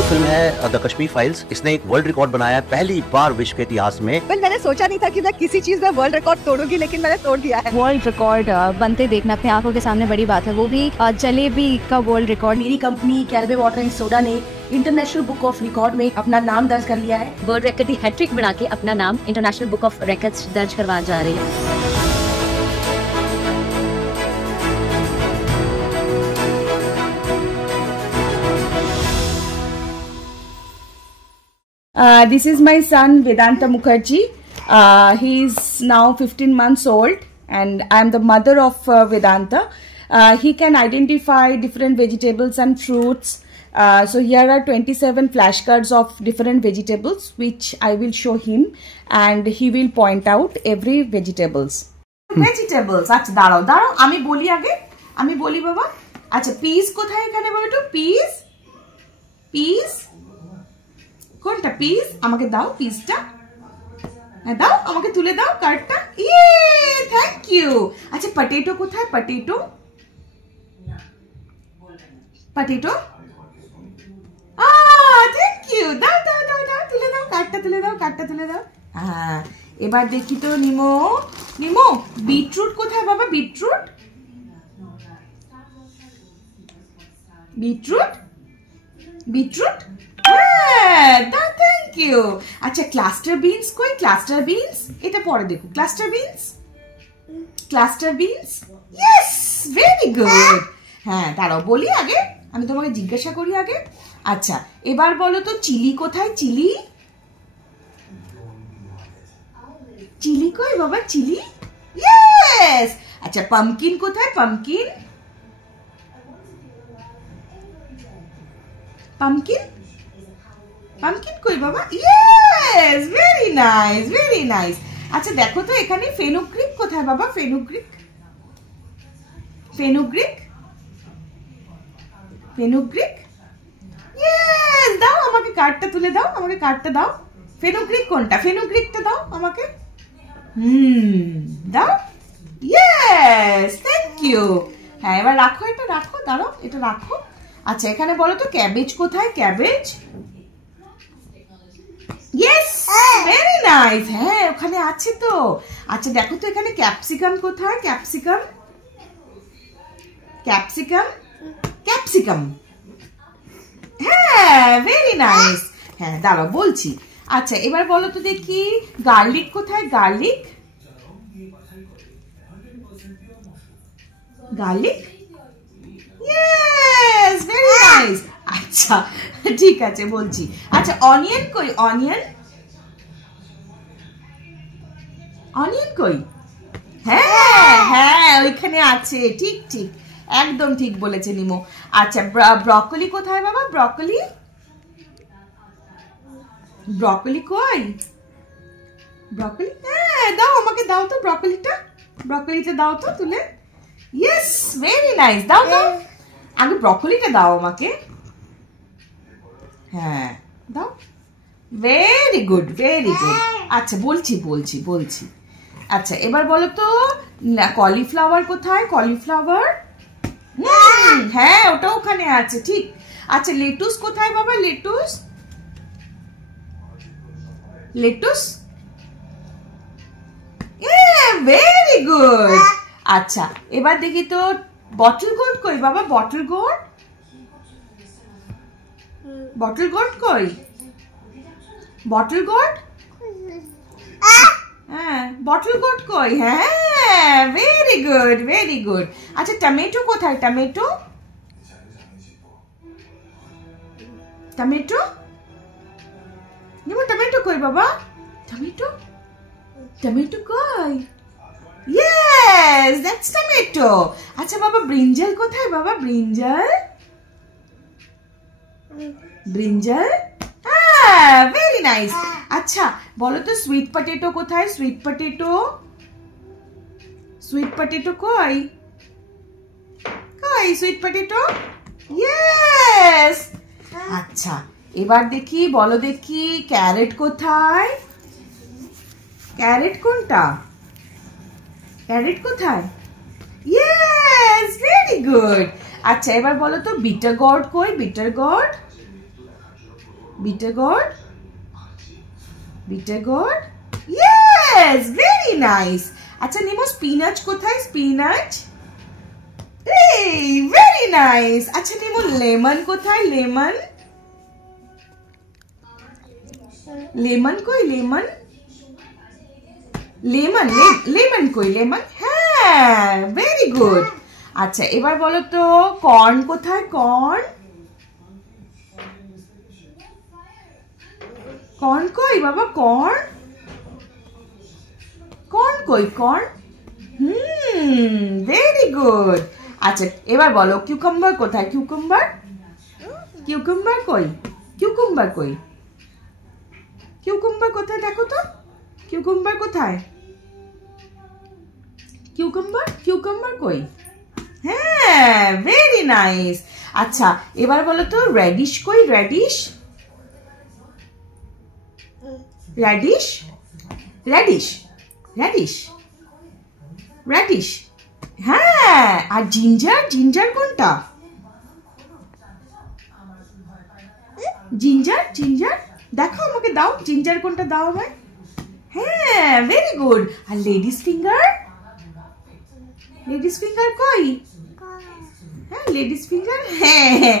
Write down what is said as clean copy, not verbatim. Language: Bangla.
जो फिल्म है द कश्मीर फाइल्स, इसने एक वर्ल्ड रिकॉर्ड बनाया है पहली बार विश्व के इतिहास में। मैंने सोचा नहीं था कि मैं किसी चीज में वर्ल्ड रिकॉर्ड तोड़ूंगी, लेकिन मैंने तोड़ दिया है। वर्ल्ड रिकॉर्ड बनते देखना अपने आंखों के सामने बड़ी बात है, वो भी जलेबी का वर्ल्ड रिकॉर्ड। मेरी कंपनी कैलवे वाटर एंड सोडा ने इंटरनेशनल बुक ऑफ रिकॉर्ड में अपना नाम दर्ज कर लिया है। वर्ल्ड रिकॉर्ड की हैट्रिक बना के अपना नाम इंटरनेशनल बुक ऑफ रिकॉर्ड्स दर्ज करवा जा रही है। This is my son Vedanta Mukherjee. He is now 15 months old and I am the mother of Vedanta. He can identify different vegetables and fruits. So here are 27 flashcards of different vegetables which I will show him and he will point out every vegetables. Vegetables. আচ্ছা দাঁড়াও দাঁড়াও আমি বলি আগে, আমি বলি বাবা। আচ্ছা পিস কোথায় এখানে বাবা? একটু পিস পিস কোনটা পিস? আমাকে দাও পিসটা, দাও আমাকে তুলে দাও কার্ডটা। ইয়ে থ্যাংক ইউ। আচ্ছা পটেটো কোথায়? Potato potato thank you. দাও দাও দাও দাও তুলে দাও কার্ডটা, তুলে দাও কার্ডটা, তুলে দাও। হ্যাঁ এবার দেখি তো নিমো, নিমো বিটরুট কোথায় বাবা? Beetroot beetroot beetroot thank you. আচ্ছা ক্লাস্টার বিনস কই? ক্লাস্টার বিনস এটা পরে দেখো। Cluster beans, cluster beans, yes very good. হ্যাঁ দাঁড়াও বলি আগে, আমি তোমাকে জিজ্ঞাসা করি আগে। আচ্ছা এবার বলো তো চিলি কোথায়? চিলি চিলি কই বাবা? Chilli yes. আচ্ছা পামকিন কোথায়? পামকিন পামকিন পামকিন কই বাবা? Yes very nice very nice. আচ্ছা দেখো তো এখানে ফেনুগ্রিক কোথায় বাবা? Fenugreek fenugreek fenugreek yes. দাও আমাকে কার্ডটা তুলে দাও, আমাকে কার্ডটা দাও। ফেনুগ্রিক কোনটা? ফেনুগ্রিকটা দাও আমাকে। দাও ইয়েস থ্যাংক ইউ। হ্যাঁ এবার রাখো, এটা রাখো, দাঁড়াও এটা রাখো। আচ্ছা এখানে বলো তো ক্যাবেজ কোথায়? Cabbage yes very nice. হ্যাঁ ওখানে আছে তো। আচ্ছা দেখো তো এখানে ক্যাপসিকাম কোথায়? ক্যাপসিকাম ক্যাপসিকাম ক্যাপসিকাম হ্যাঁ ভেরি নাইস। হ্যাঁ দাঁড়াও বলছি। আচ্ছা এবার বলো তো দেখি গার্লিক কোথায়? Garlic garlic yes very nice. আচ্ছা ঠিক আছে বলছি। আচ্ছা অনিয়ন কই? অনিয়ন অনিয়ন কই? হ্যাঁ হ্যাঁ ওইখানে আছে, ঠিক ঠিক একদম ঠিক বলেছে নিমো। আচ্ছা ব্রকলি কোথায় বাবা? ব্রকলি ব্রকলি কই? ব্রকলি হ্যাঁ দাও আমাকে, দাও তো ব্রকলিটা, ব্রকলিটা দাও তো তুলে। Yes very nice. দাও দাও আগে ব্রকলিটা দাও আমাকে। হ্যাঁ দাও ভেরি গুড ভেরি গুড। আচ্ছা বলছি বলছি বলছি। আচ্ছা এবার বলো তো কলিফ্লাওয়ার কোথায়? কলিফ্লাওয়ার হ্যাঁ ওটা ওখানে আছে ঠিক। আচ্ছা লেটুস কোথায় বাবা? Lettuce lettuce very good. আচ্ছা এবার দেখি তো বটল গোর্ড কই বাবা? বটল গোর্ড বটল গোর্ড কই? বটল গোর্ড হ্যাঁ বটল গোর্ড কই? হ্যাঁ ভেরি গুড ভেরি গুড। আচ্ছা টমেটো কোথায়? টমেটো টমেটো টমেটো কই বাবা? টমেটো টমেটো কই? Yes that's tomato. আচ্ছা বাবা ব্রিঞ্জাল কোথায় বাবা? ব্রিঞ্জাল ব্রিঞ্জাল হ্যাঁ ভেরি নাইস। আচ্ছা বলো তো সুইট পটেটো কোথায়? সুইট পটেটো সুইট পটেটো কই? কই সুইট পটেটো? ইয়েস। আচ্ছা এবার দেখি বলো দেখি ক্যারেট কোথায়? ক্যারেট কোনটা? ক্যারেট কোথায়? Yes very good. আচ্ছা এবার বলো তো বিটার গর্ড কই? Bitter gourd bitter gourd. Bitter gourd. Yes, very nice. আচ্ছা নিমো স্পিনাচ কোথায়? স্পিনাচ। এই very nice. আচ্ছা নিমো লেমন কোথায়? লেমন। লেমন কই? লেমন। লেমন লেমন কই? লেমন। হ্যাঁ, ভেরি গুড। আচ্ছা এবার বলো তো কর্ন কোথায়? কর্ন। কর্ন কই বাবা? কর্ন। কর্ন কই? কর্ন। Very good. আচ্ছা এবার বলো কিউকাম্বার কোথায়? কিউকাম্বার। কিউকাম্বার কই? কিউকাম্বার কই? কিউকাম্বার কোথায় দেখো তো? কিউকাম্বার কোথায়? কিউকাম্বার। কিউকাম্বার কই? হ্যাঁ, ভেরি নাইস। আচ্ছা এবার বলো তো রেডিশ কই? Radish. Radish. Radish. Radish. Radish. হ্যাঁ, আর জিঞ্জার। জিঞ্জার কোনটা? জিঞ্জার। জিঞ্জার দেখো আমাকে দাও। জিঞ্জার কোনটা দাও আমায়। হ্যাঁ, ভেরি গুড। আর লেডিস ফিঙ্গার। লেডিস ফিঙ্গার কই? হ্যাঁ, লেডিস ফিঙ্গার। হ্যাঁ।